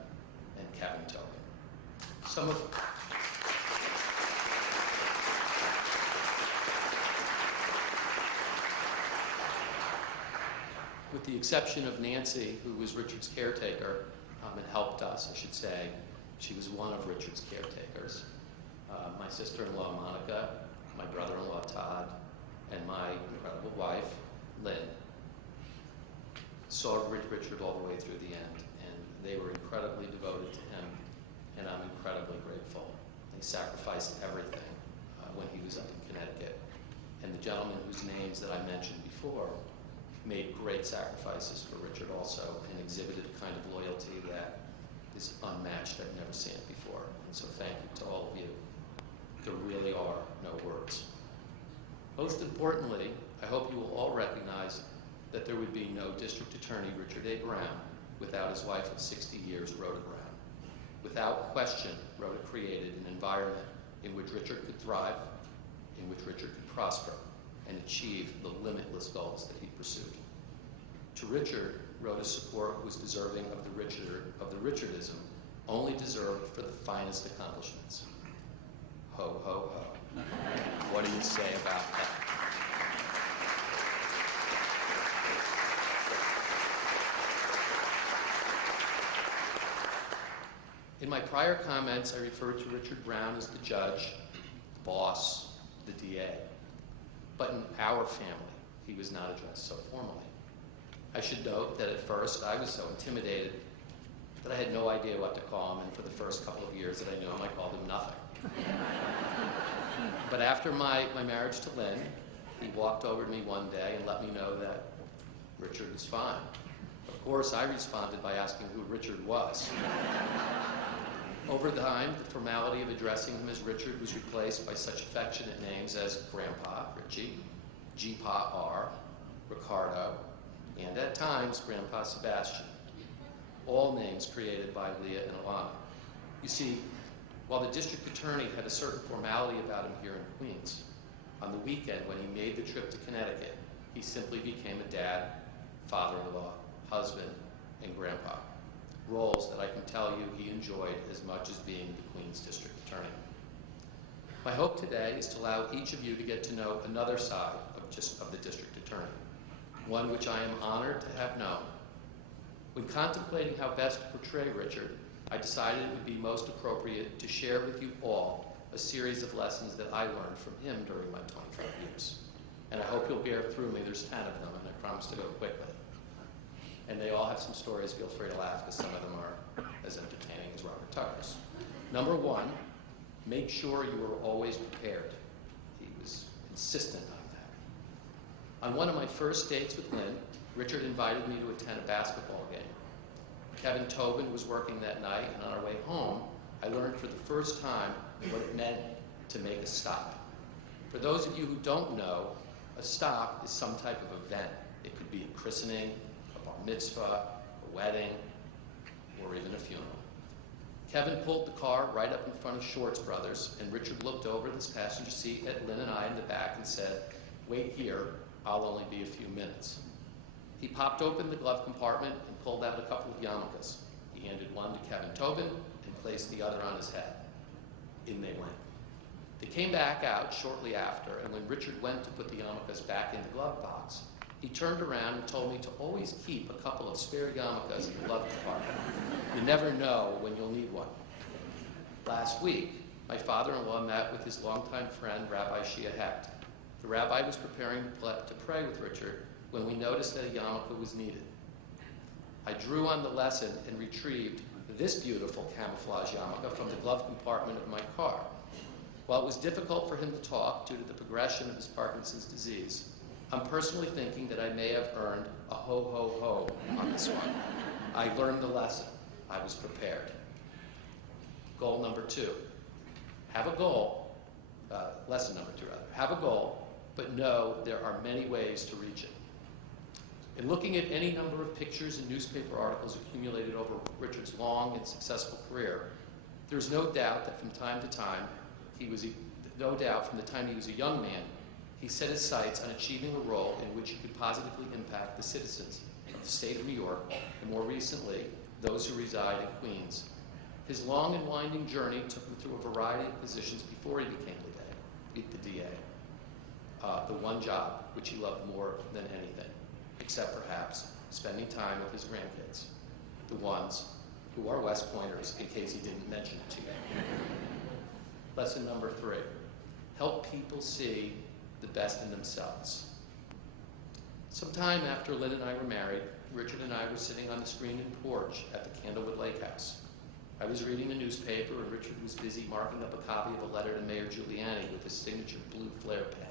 and Kevin Tobin. With the exception of Nancy, who was Richard's caretaker and helped us, I should say, she was one of Richard's caretakers. My sister-in-law, Monica, my brother-in-law, Todd, and my incredible wife, Lynn, saw Richard all the way through the end, and they were incredibly devoted to him, and I'm incredibly grateful. They sacrificed everything when he was up in Connecticut. and the gentlemen whose names that I mentioned before made great sacrifices for Richard also and exhibited a kind of loyalty that is unmatched. I've never seen it before. And so thank you to all of you. There really are no words. Most importantly, I hope you will all recognize that there would be no District Attorney Richard A. Brown without his wife of 60 years, Rhoda Brown. Without question, Rhoda created an environment in which Richard could thrive, in which Richard could prosper, and achieve the limitless goals that he pursued. To Richard, Rhoda's support was deserving of the Richardism only deserved for the finest accomplishments. Ho, ho, ho. What do you say about that? In my prior comments, I referred to Richard Brown as the judge, the boss, the DA. But in our family, he was not addressed so formally. I should note that at first I was so intimidated that I had no idea what to call him, and for the first couple of years that I knew him, I called him nothing. But after my marriage to Lynn, he walked over to me one day and let me know that Richard was fine. Of course, I responded by asking who Richard was. Over time, the formality of addressing him as Richard was replaced by such affectionate names as Grandpa, Richie, G-Pa R, Ricardo, and at times, Grandpa Sebastian. All names created by Leah and Alana. You see, while the district attorney had a certain formality about him here in Queens, on the weekend when he made the trip to Connecticut, he simply became a dad, father-in-law, husband, and grandpa. Roles that I can tell you he enjoyed as much as being the Queens District Attorney. My hope today is to allow each of you to get to know another side of the District Attorney, one which I am honored to have known. When contemplating how best to portray Richard, I decided it would be most appropriate to share with you all a series of lessons that I learned from him during my 25 years. And I hope you'll bear through me. There's 10 of them, and I promise to go quickly. And they all have some stories. Feel free to laugh, because some of them are as entertaining as Robert Tucker's. Number one, make sure you are always prepared. He was insistent on that. On one of my first dates with Lynn, Richard invited me to attend a basketball game. Kevin Tobin was working that night, and on our way home, I learned for the first time what it meant to make a stop. For those of you who don't know, a stop is some type of event. It could be a christening, a bar mitzvah, a wedding, or even a funeral. Kevin pulled the car right up in front of Shorts Brothers, and Richard looked over this passenger seat at Lynn and I in the back and said, "Wait here, I'll only be a few minutes." He popped open the glove compartment and pulled out a couple of yarmulkes. He handed one to Kevin Tobin and placed the other on his head. In they went. They came back out shortly after, and when Richard went to put the yarmulkes back in the glove box, he turned around and told me to always keep a couple of spare yarmulkes in the glove compartment. You never know when you'll need one. Last week, my father-in-law met with his longtime friend, Rabbi Shia Hecht. The rabbi was preparing to pray with Richard when we noticed that a yarmulke was needed. I drew on the lesson and retrieved this beautiful camouflage yarmulke from the glove compartment of my car. While it was difficult for him to talk due to the progression of his Parkinson's disease, I'm personally thinking that I may have earned a ho-ho-ho on this one. I learned the lesson. I was prepared. Goal number two. Have a goal, lesson number two rather. Have a goal, but know there are many ways to reach it. In looking at any number of pictures and newspaper articles accumulated over Richard's long and successful career, there's no doubt that from the time he was a young man, he set his sights on achieving a role in which he could positively impact the citizens of the state of New York, and more recently, those who reside in Queens. His long and winding journey took him through a variety of positions before he became the DA. The one job which he loved more than anything, except perhaps spending time with his grandkids, the ones who are West Pointers, in case he didn't mention it to you. Lesson number three, help people see the best in themselves. Sometime after Lynn and I were married, Richard and I were sitting on the screened porch at the Candlewood Lake House. I was reading the newspaper, and Richard was busy marking up a copy of a letter to Mayor Giuliani with his signature blue flare pen.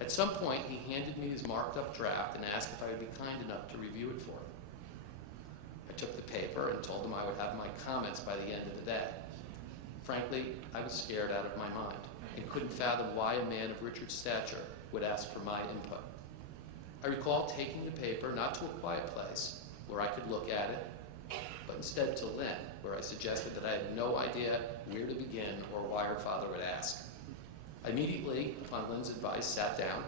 At some point, he handed me his marked up draft and asked if I would be kind enough to review it for him. I took the paper and told him I would have my comments by the end of the day. Frankly, I was scared out of my mind and couldn't fathom why a man of Richard's stature would ask for my input. I recall taking the paper not to a quiet place where I could look at it, but instead to Lynn, where I suggested that I had no idea where to begin or why her father would ask. I immediately, upon Lynn's advice, sat down,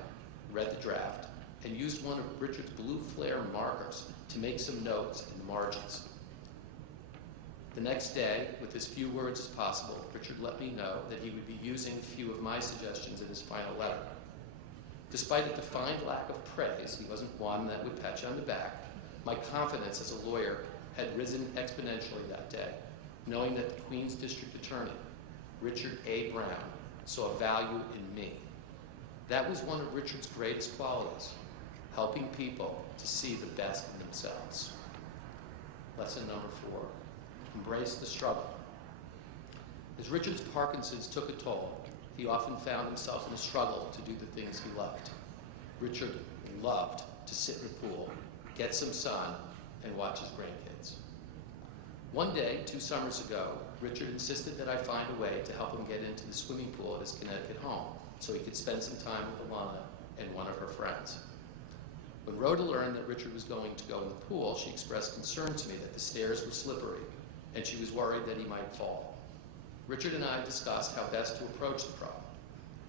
read the draft, and used one of Richard's blue flare markers to make some notes in the margins. The next day, with as few words as possible, Richard let me know that he would be using a few of my suggestions in his final letter. Despite a defined lack of praise, he wasn't one that would pat you on the back, my confidence as a lawyer had risen exponentially that day, knowing that the Queens District Attorney, Richard A. Brown, saw value in me. That was one of Richard's greatest qualities, helping people to see the best in themselves. Lesson number 4, embrace the struggle. As Richard's Parkinson's took a toll, he often found himself in a struggle to do the things he loved. Richard loved to sit in the pool, get some sun, and watch his grandkids. One day, 2 summers ago, Richard insisted that I find a way to help him get into the swimming pool at his Connecticut home so he could spend some time with Alana and one of her friends. When Rhoda learned that Richard was going to go in the pool, she expressed concern to me that the stairs were slippery and she was worried that he might fall. Richard and I discussed how best to approach the problem.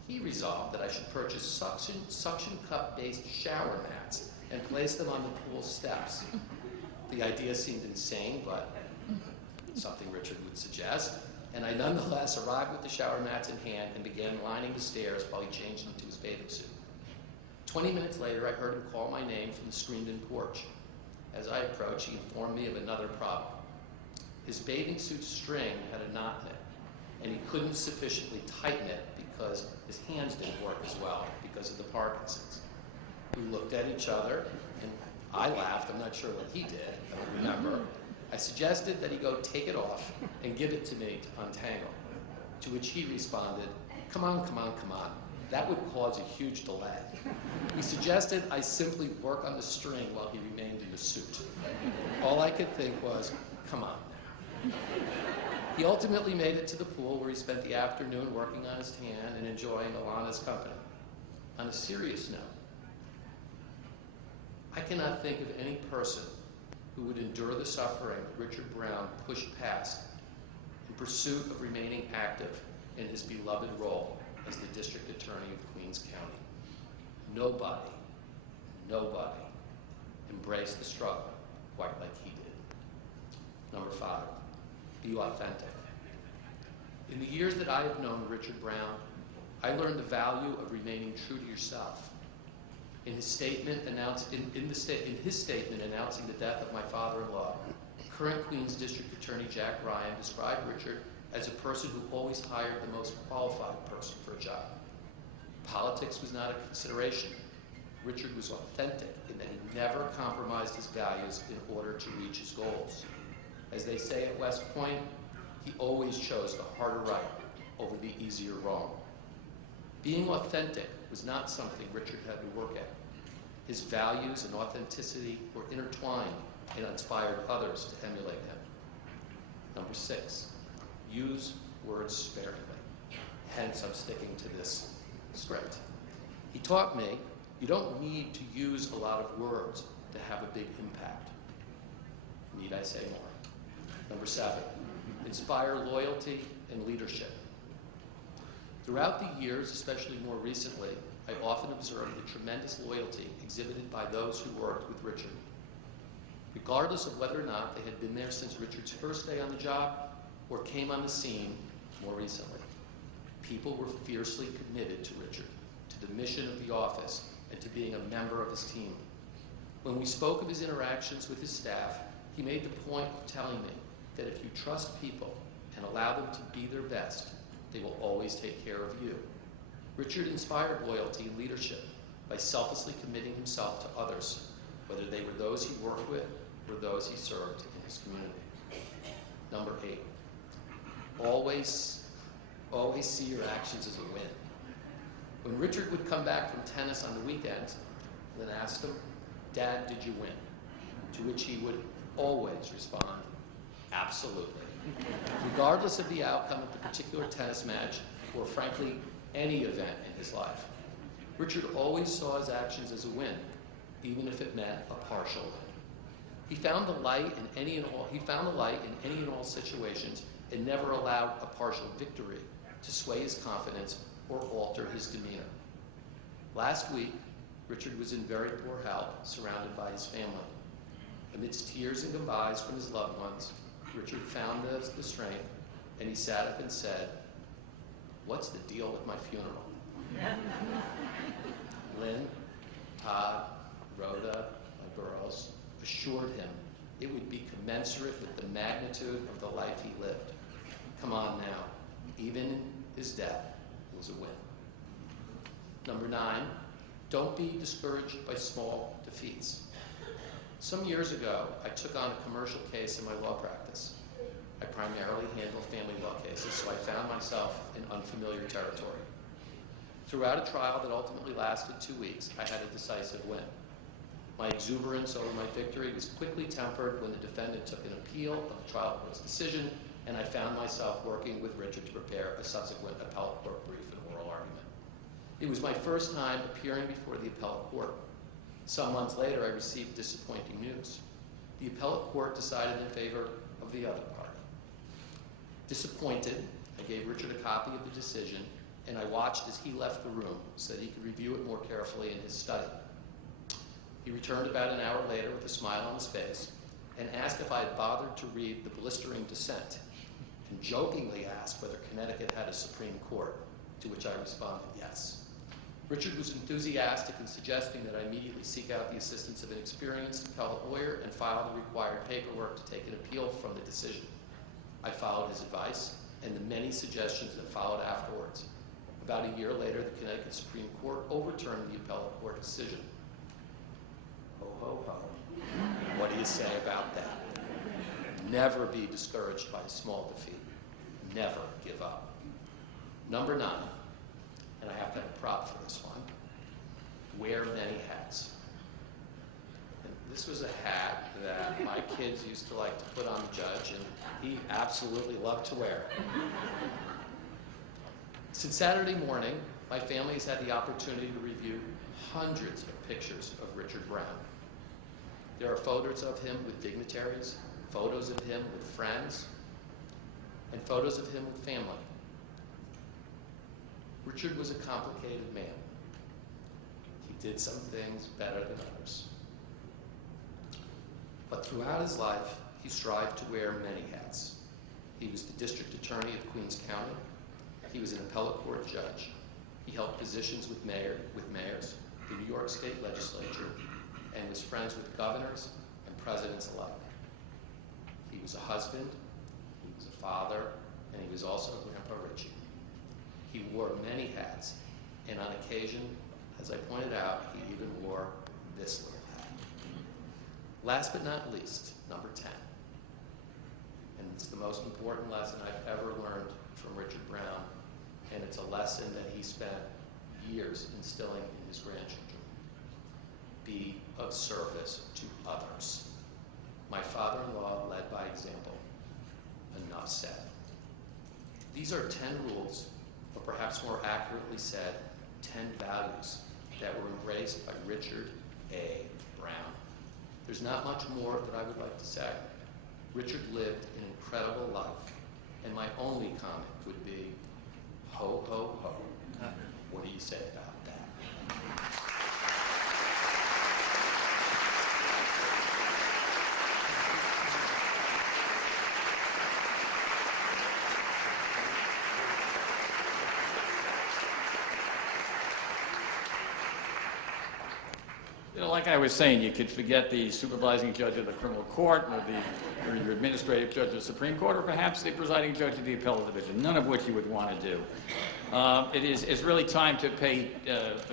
He resolved that I should purchase suction cup-based shower mats and place them on the pool steps. The idea seemed insane, but something Richard would suggest, and I nonetheless arrived with the shower mats in hand and began lining the stairs while he changed into his bathing suit. 20 minutes later, I heard him call my name from the screened-in porch. As I approached, he informed me of another problem. His bathing suit string had a knot in it, and he couldn't sufficiently tighten it because his hands didn't work as well because of the Parkinson's. We looked at each other, and I laughed. I'm not sure what he did, I don't remember. I suggested that he go take it off and give it to me to untangle, to which he responded, "Come on, come on, come on. That would cause a huge delay." He suggested I simply work on the string while he remained in the suit. All I could think was, come on. He ultimately made it to the pool where he spent the afternoon working on his tan and enjoying Alana's company. On a serious note, I cannot think of any person who would endure the suffering Richard Brown pushed past in pursuit of remaining active in his beloved role as the District Attorney of Queens County. Nobody embraced the struggle quite like he did. Number 5, be authentic. In the years that I have known Richard Brown, I learned the value of remaining true to yourself. In his statement announcing the death of my father-in-law, current Queens District Attorney Jack Ryan described Richard as a person who always hired the most qualified person for a job. Politics was not a consideration. Richard was authentic in that he never compromised his values in order to reach his goals. As they say at West Point, he always chose the harder right over the easier wrong. Being authentic was not something Richard had to work at. His values and authenticity were intertwined and inspired others to emulate him. Number 6, use words sparingly. Hence, I'm sticking to this script. He taught me you don't need to use a lot of words to have a big impact. Need I say more? Number 7, inspire loyalty and leadership. Throughout the years, especially more recently, I often observed the tremendous loyalty exhibited by those who worked with Richard. Regardless of whether or not they had been there since Richard's first day on the job or came on the scene more recently, people were fiercely committed to Richard, to the mission of the office, and to being a member of his team. When we spoke of his interactions with his staff, he made the point of telling me that if you trust people and allow them to be their best, they will always take care of you. Richard inspired loyalty and leadership by selflessly committing himself to others, whether they were those he worked with or those he served in his community. Number 8, always see your actions as a win. When Richard would come back from tennis on the weekends, Lynn asked him, "Dad, did you win?" To which he would always respond, "Absolutely." Regardless of the outcome of the particular tennis match, or frankly, any event in his life, Richard always saw his actions as a win, even if it meant a partial win. He found the light in any and all situations, and never allowed a partial victory to sway his confidence or alter his demeanor. Last week, Richard was in very poor health, surrounded by his family. Amidst tears and goodbyes from his loved ones, Richard found the strength, and he sat up and said, "What's the deal with my funeral?" Lynn, Todd, Rhoda, my girls, assured him it would be commensurate with the magnitude of the life he lived. Come on now, even his death was a win. Number 9, don't be discouraged by small defeats. Some years ago, I took on a commercial case in my law practice. I primarily handle family law cases, so I found myself in unfamiliar territory. Throughout a trial that ultimately lasted 2 weeks, I had a decisive win. My exuberance over my victory was quickly tempered when the defendant took an appeal of the trial court's decision, and I found myself working with Richard to prepare a subsequent appellate court brief and oral argument. It was my first time appearing before the appellate court. Some months later, I received disappointing news. The appellate court decided in favor of the other party. Disappointed, I gave Richard a copy of the decision, and I watched as he left the room so that he could review it more carefully in his study. He returned about an hour later with a smile on his face and asked if I had bothered to read the blistering dissent, and jokingly asked whether Connecticut had a Supreme Court, to which I responded yes. Richard was enthusiastic in suggesting that I immediately seek out the assistance of an experienced appellate lawyer and file the required paperwork to take an appeal from the decision. I followed his advice and the many suggestions that followed afterwards. About a year later, the Connecticut Supreme Court overturned the appellate court decision. Ho, ho, ho. What do you say about that? Never be discouraged by a small defeat. Never give up. Number 9, and I have to have a prop for this one, wear many hats. And this was a hat that my kids used to like to put on the judge, and he absolutely loved to wear. Since Saturday morning, my family has had the opportunity to review hundreds of pictures of Richard Brown. There are photos of him with dignitaries, photos of him with friends, and photos of him with family. Richard was a complicated man. He did some things better than others. But throughout his life, he strived to wear many hats. He was the district attorney of Queens County. He was an appellate court judge. He held positions with mayors, the New York State Legislature, and was friends with governors and presidents alike. He was a husband, he was a father, and he was also Grandpa Richie. He wore many hats, and on occasion, as I pointed out, he even wore this little hat. Last but not least, number 10. And it's the most important lesson I've ever learned from Richard Brown, and it's a lesson that he spent years instilling in his grandchildren. Be of service to others. My father-in-law led by example. Enough said. These are 10 rules, or perhaps more accurately said, 10 values that were embraced by Richard A. Brown. There's not much more that I would like to say. Richard lived an incredible life, and my only comment would be, ho, ho, ho. What do you say about that? You know, like I was saying, you could forget the supervising judge of the criminal court, or your administrative judge of the Supreme Court, or perhaps the presiding judge of the appellate division, none of which you would want to do. It's really time to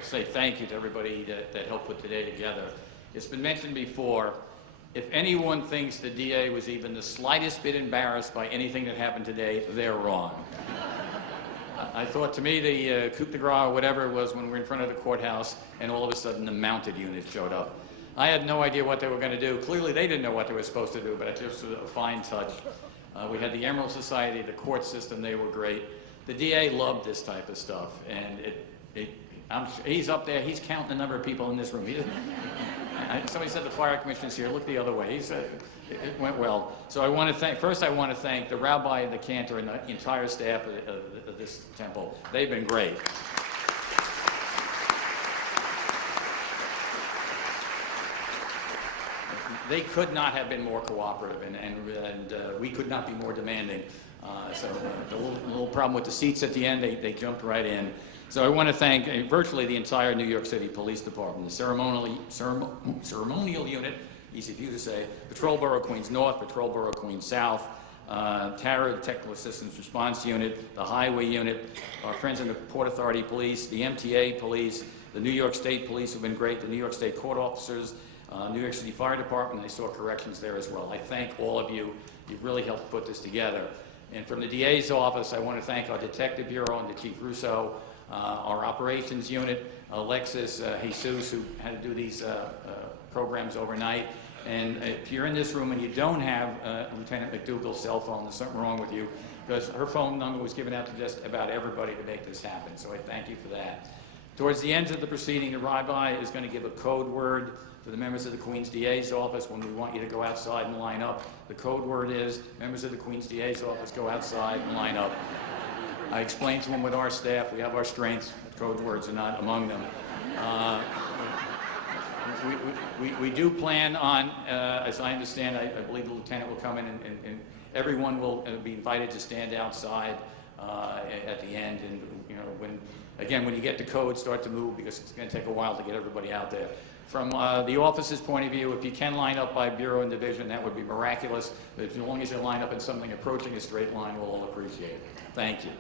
say thank you to everybody that helped put today together. It's been mentioned before, if anyone thinks the DA was even the slightest bit embarrassed by anything that happened today, they're wrong. I thought, to me, the coup de grace or whatever it was when we were in front of the courthouse, and all of a sudden the mounted unit showed up. I had no idea what they were going to do. Clearly, they didn't know what they were supposed to do, but it just was a fine touch. We had the Emerald Society, the court system, they were great. The DA loved this type of stuff, and he's up there, he's counting the number of people in this room. Somebody said the fire commissioner's here, look the other way. He said, it went well. So I want to thank the rabbi and the cantor and the entire staff of this temple. They've been great. They could not have been more cooperative, and we could not be more demanding. So the little problem with the seats at the end, they jumped right in. So I want to thank virtually the entire New York City Police Department, the ceremonial unit, easy for you to say, Patrol Borough Queens North, Patrol Borough Queens South, TARA, the Technical Assistance Response Unit, the Highway Unit, our friends in the Port Authority Police, the MTA Police, the New York State Police have been great, the New York State Court Officers, New York City Fire Department, I saw corrections there as well. I thank all of you. You've really helped put this together. And from the DA's office, I want to thank our Detective Bureau and the Chief Russo, our Operations Unit, Alexis, Jesus, who had to do these programs overnight. And if you're in this room and you don't have Lieutenant McDougal's cell phone, there's something wrong with you, because her phone number was given out to just about everybody to make this happen. So I thank you for that. Towards the end of the proceeding, the rabbi is going to give a code word to the members of the Queens DA's office when we want you to go outside and line up. The code word is, members of the Queens DA's office, go outside and line up. I explained to them with our staff, we have our strengths, code words are not among them. We do plan on, as I understand, I believe the lieutenant will come in and everyone will be invited to stand outside at the end. And when you get the code, start to move, because it's going to take a while to get everybody out there. From the office's point of view, if you can line up by bureau and division, that would be miraculous. But as long as you line up in something approaching a straight line, we'll all appreciate it. Thank you.